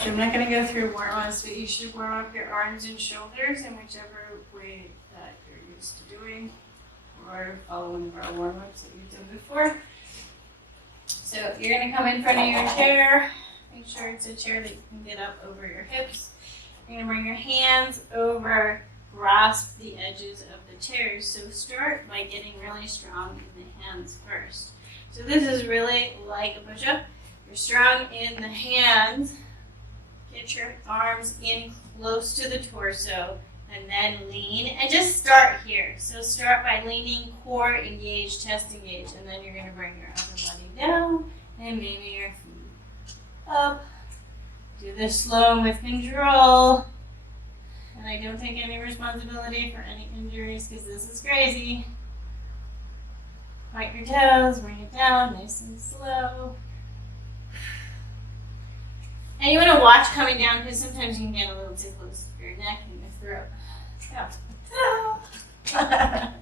So I'm not going to go through warm-ups, but you should warm up your arms and shoulders in whichever way that you're used to doing, or follow one of our warm-ups that you've done before. So you're going to come in front of your chair. Make sure it's a chair that you can get up over your hips. You're going to bring your hands over, grasp the edges of the chairs. So start by getting really strong in the hands first. So this is really like a push-up. You're strong in the hands. Get your arms in close to the torso and then lean. And just start here. So start by leaning, core engaged, chest engaged, and then you're going to bring your upper body down and maybe your feet up. Do this slow and with control. And I don't take any responsibility for any injuries because this is crazy. Point your toes, bring it down nice and slow. And you want to watch coming down because sometimes you can get a little too close to your neck and your throat. Yeah.